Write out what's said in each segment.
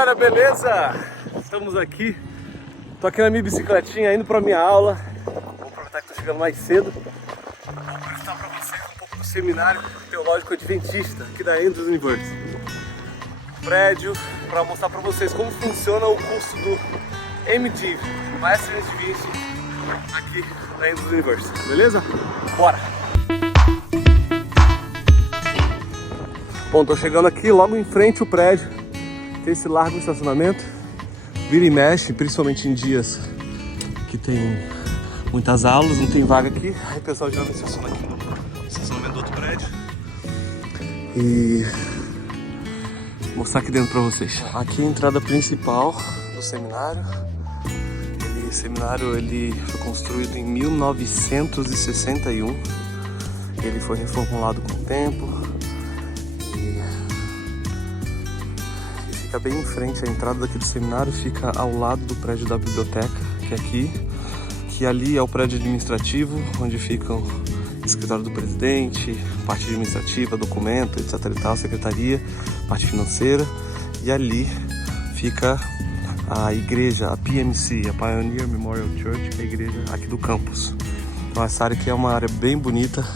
Cara, beleza? Estamos aqui. Tô aqui na minha bicicletinha indo pra minha aula. Vou aproveitar que tô chegando mais cedo. Vou apresentar pra vocês um pouco do Seminário Teológico Adventista aqui da Andrews University. Prédio para mostrar pra vocês como funciona o curso do MDiv, Master in Divinity, aqui na Andrews University. Beleza? Bora! Bom, tô chegando aqui, logo em frente o prédio tem esse largo estacionamento. Vira e mexe, principalmente em dias que tem muitas aulas, não tem vaga aqui. Aí o pessoal já estaciona aqui no estacionamento do outro prédio. E vou mostrar aqui dentro pra vocês. Aqui é a entrada principal do seminário. O seminário ele foi construído em 1961. Ele foi reformulado com o tempo. Fica bem em frente, a entrada daqui do seminário fica ao lado do prédio da biblioteca, que é aqui, que ali é o prédio administrativo, onde ficam o escritório do presidente, parte administrativa, documento, etc e tal, secretaria, parte financeira, e ali fica a igreja, a PMC, a Pioneer Memorial Church, que é a igreja aqui do campus. Então essa área aqui é uma área bem bonita,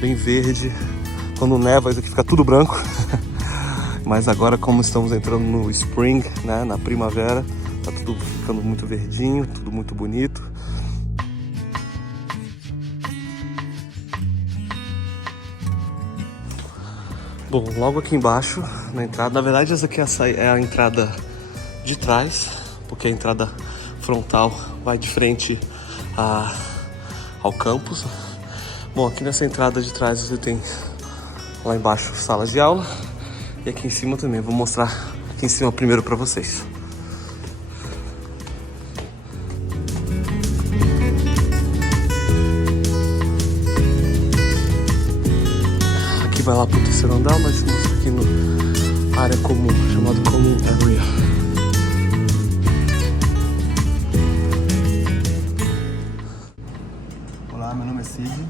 bem verde, quando neva isso aqui fica tudo branco. Mas agora, como estamos entrando no spring, né, na primavera, tá tudo ficando muito verdinho, tudo muito bonito. Bom, logo aqui embaixo, na entrada, na verdade essa aqui é a entrada de trás, porque a entrada frontal vai de frente ao campus. Bom, aqui nessa entrada de trás você tem lá embaixo salas de aula. E aqui em cima também, vou mostrar aqui em cima primeiro para vocês. Aqui vai lá pro terceiro andar, mas mostro aqui no área comum, chamado Common Area. Olá, meu nome é Cid,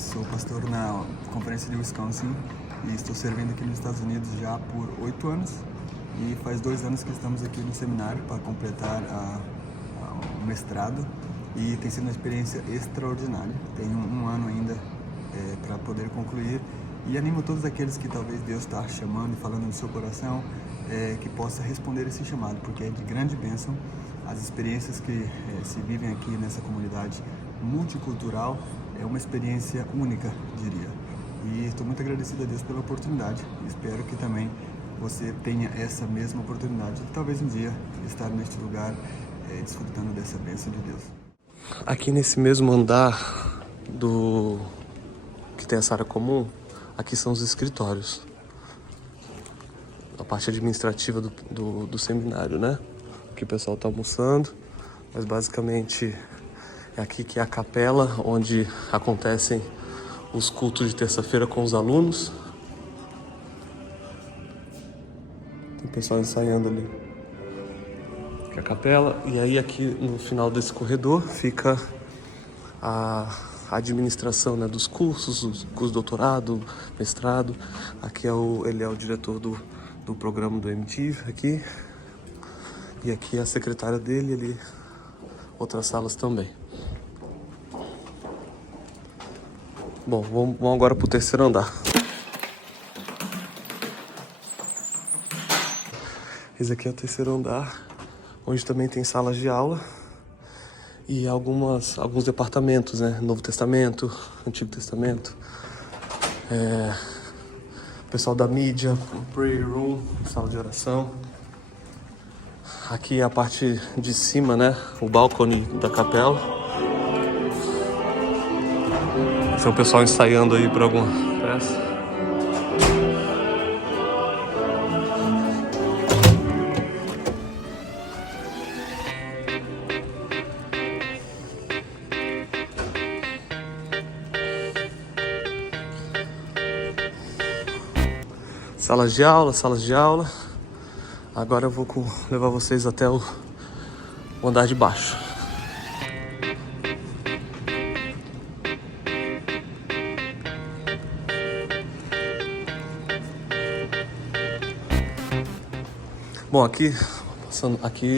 sou pastor na Conferência de Wisconsin e estou servindo aqui nos Estados Unidos já por 8 anos e faz 2 anos que estamos aqui no seminário para completar o mestrado e tem sido uma experiência extraordinária. Tenho um ano ainda para poder concluir e animo todos aqueles que talvez Deus está chamando e falando no seu coração que possa responder esse chamado, porque é de grande bênção as experiências que se vivem aqui nessa comunidade multicultural. É uma experiência única, diria. E estou muito agradecido a Deus pela oportunidade. Espero que também você tenha essa mesma oportunidade de talvez um dia estar neste lugar desfrutando dessa bênção de Deus. Aqui nesse mesmo andar que tem essa área comum, aqui são os escritórios. A parte administrativa do seminário, né? Aqui o pessoal está almoçando, mas basicamente é aqui que é a capela, onde acontecem os cultos de terça-feira com os alunos. Tem pessoal ensaiando ali. Aqui é a capela. E aí aqui no final desse corredor fica a administração, né, dos cursos, os cursos de doutorado, mestrado. Aqui ele é o diretor do programa do MDiv aqui. E aqui é a secretária dele, ali outras salas também. Bom, vamos agora para o terceiro andar. Esse aqui é o terceiro andar, onde também tem salas de aula e alguns departamentos, né? Novo Testamento, Antigo Testamento, pessoal da mídia, prayer room, sala de oração. Aqui é a parte de cima, né? O balcone da capela. Esse é o pessoal ensaiando aí para alguma peça. Salas de aula. Agora eu vou levar vocês até o andar de baixo. Bom, Bom, aqui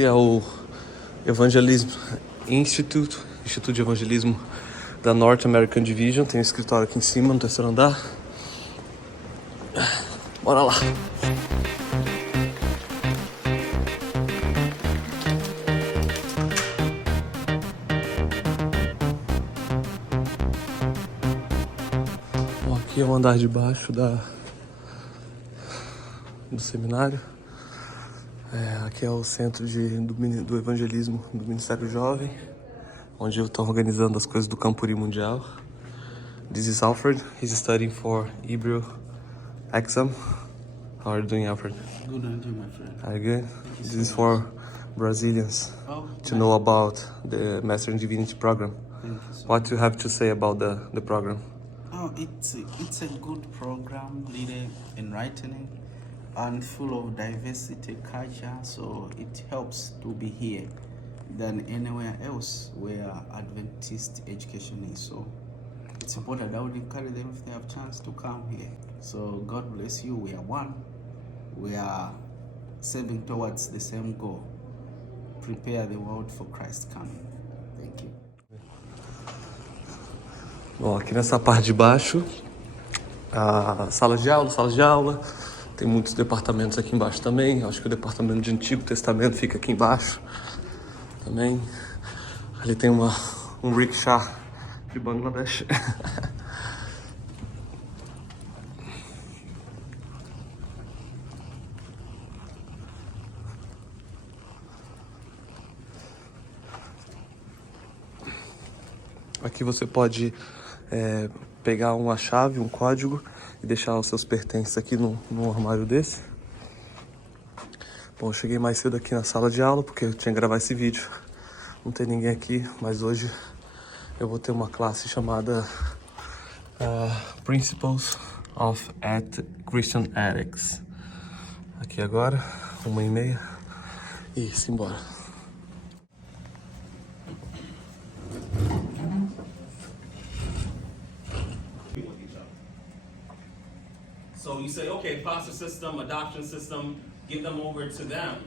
é o Evangelism Institute, Instituto de Evangelismo da North American Division. Tem um escritório aqui em cima, no terceiro andar. Bora lá! Bom, aqui é o andar de baixo do seminário. Aqui é o centro do evangelismo do Ministério Jovem, onde eu estou organizando as coisas do Campuri Mundial. This is Alfred. He's studying for Hebrew exam. How are you doing, Alfred? Good, and you, my friend? Are you good? This is for Brazilians to know about the Master in Divinity program. Thank you so What do you have to say about the program? Oh, it's a good program, really enlightening and full of diversity culture, so it helps to be here than anywhere else where Adventist education is. So it's important. I would encourage them if they have chance to come here. So God bless you. We are one. We are serving towards the same goal. Prepare the world for Christ's coming. Thank you. Bom, aqui nessa parte de baixo, a sala de aula. Tem muitos departamentos aqui embaixo também. Acho que o departamento de Antigo Testamento fica aqui embaixo também. Ali tem um rickshaw de Bangladesh. Aqui você pode pegar uma chave, um código e deixar os seus pertences aqui num armário desse. Bom, eu cheguei mais cedo aqui na sala de aula porque eu tinha que gravar esse vídeo. Não tem ninguém aqui, mas hoje eu vou ter uma classe chamada Principles of Christian Ethics. Aqui agora, 1h30 e simbora. So you say, okay, foster system, adoption system, give them over to them.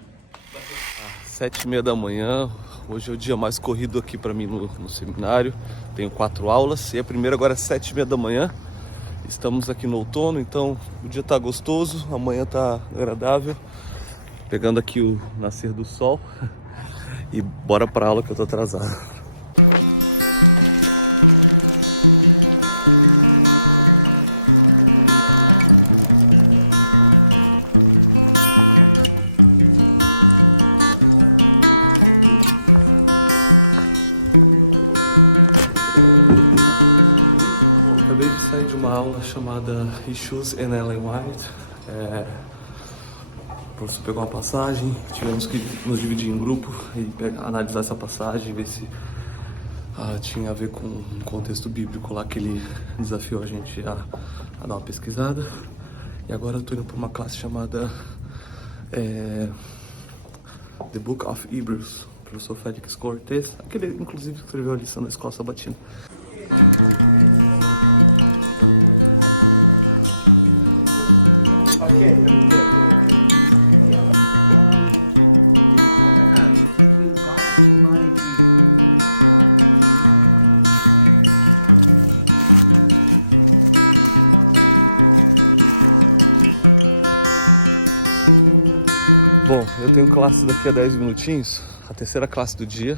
7h30 da manhã, hoje é o dia mais corrido aqui pra mim no seminário. Tenho 4 aulas e a primeira agora é 7h30 da manhã. Estamos aqui no outono, então o dia tá gostoso, amanhã tá agradável. Pegando aqui o nascer do sol e bora pra aula que eu tô atrasado. Acabei de sair de uma aula chamada Issues in Ellen White. O professor pegou uma passagem, tivemos que nos dividir em grupo e analisar essa passagem, ver se tinha a ver com um contexto bíblico lá que ele desafiou a gente a dar uma pesquisada. E agora eu tô indo para uma classe chamada The Book of Hebrews, professor Félix Cortez, aquele inclusive escreveu a lição da Escola Sabatina. Bom, eu tenho classe daqui a 10 minutinhos, a terceira classe do dia.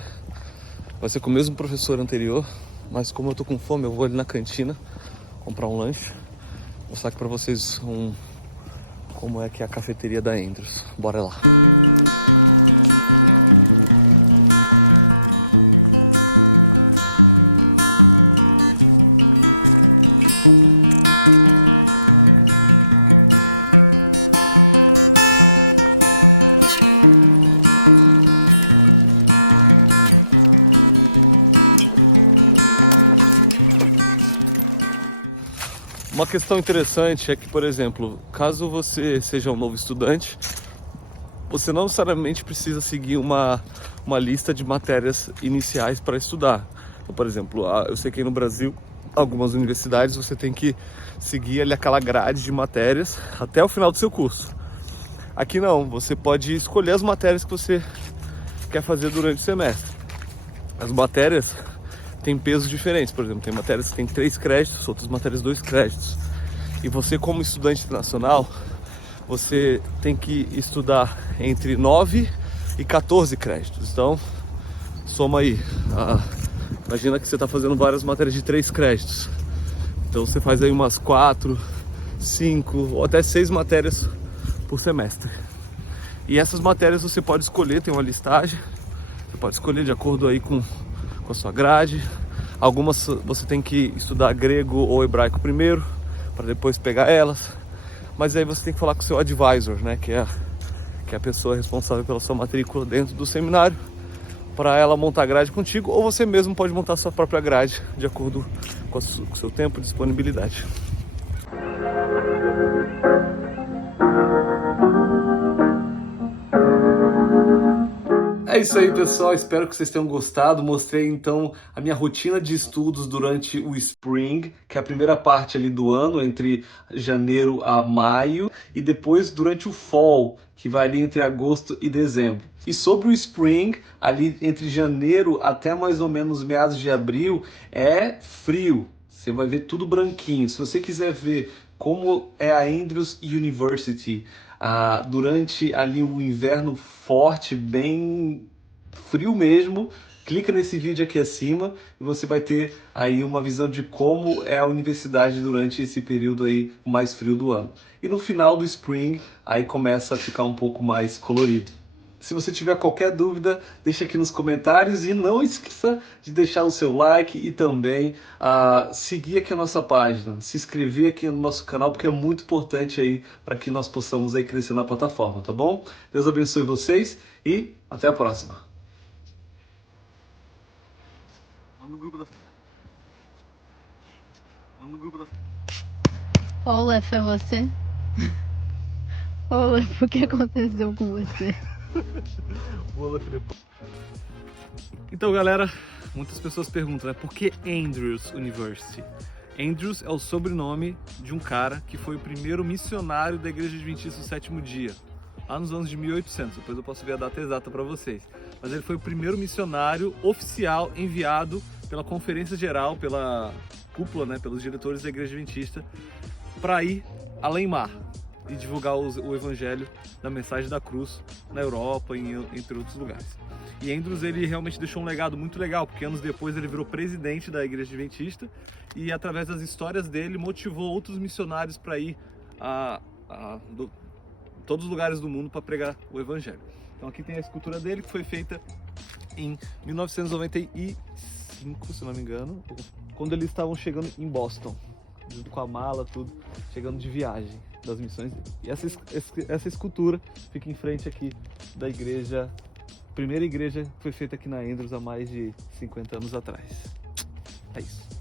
Vai ser com o mesmo professor anterior, mas como eu tô com fome, eu vou ali na cantina comprar um lanche. Vou mostrar aqui pra vocês como é que é a cafeteria da Andrews. Bora lá. Uma questão interessante é que, por exemplo, caso você seja um novo estudante, você não necessariamente precisa seguir uma lista de matérias iniciais para estudar. Então, por exemplo, eu sei que no Brasil, algumas universidades, você tem que seguir ali aquela grade de matérias até o final do seu curso. Aqui não, você pode escolher as matérias que você quer fazer durante o semestre. As matérias têm pesos diferentes, por exemplo, tem matérias que tem 3 créditos, outras matérias 2 créditos. E você, como estudante internacional, você tem que estudar entre 9 e 14 créditos. Então, soma aí. Imagina que você está fazendo várias matérias de 3 créditos. Então você faz aí umas 4, 5 ou até 6 matérias por semestre. E essas matérias você pode escolher, tem uma listagem. Você pode escolher de acordo aí com a sua grade. Algumas você tem que estudar grego ou hebraico primeiro, para depois pegar elas. Mas aí você tem que falar com o seu advisor, né, que é a pessoa responsável pela sua matrícula dentro do seminário, para ela montar a grade contigo, ou você mesmo pode montar a sua própria grade, de acordo com o seu tempo e disponibilidade. É isso aí, pessoal, espero que vocês tenham gostado. Mostrei então a minha rotina de estudos durante o Spring, que é a primeira parte ali do ano, entre janeiro a maio, e depois durante o Fall, que vai ali entre agosto e dezembro. E sobre o Spring, ali entre janeiro até mais ou menos meados de abril, é frio. Você vai ver tudo branquinho. Se você quiser ver como é a Andrews University durante ali o inverno forte, bem frio mesmo, clica nesse vídeo aqui acima e você vai ter aí uma visão de como é a universidade durante esse período aí mais frio do ano. E no final do Spring, aí começa a ficar um pouco mais colorido. Se você tiver qualquer dúvida, deixa aqui nos comentários e não esqueça de deixar o seu like e também seguir aqui a nossa página, se inscrever aqui no nosso canal, porque é muito importante aí para que nós possamos aí crescer na plataforma, tá bom? Deus abençoe vocês e até a próxima. Olaf, é você? Olaf, o que aconteceu com você? Então, galera, muitas pessoas perguntam, né, por que Andrews University? Andrews é o sobrenome de um cara que foi o primeiro missionário da Igreja Adventista do Sétimo Dia, lá nos anos de 1800, depois eu posso ver a data exata para vocês. Mas ele foi o primeiro missionário oficial enviado pela Conferência Geral, pela cúpula, né, pelos diretores da Igreja Adventista, para ir além mar e divulgar o Evangelho da mensagem da cruz na Europa e entre outros lugares. E Andrews, ele realmente deixou um legado muito legal, porque anos depois ele virou presidente da Igreja Adventista e através das histórias dele motivou outros missionários para ir a todos os lugares do mundo para pregar o Evangelho. Então aqui tem a escultura dele, que foi feita em 1995, se não me engano, quando eles estavam chegando em Boston, junto com a mala, tudo, chegando de viagem das missões dele. E essa escultura fica em frente aqui da igreja, primeira igreja que foi feita aqui na Andrews há mais de 50 anos atrás. É isso.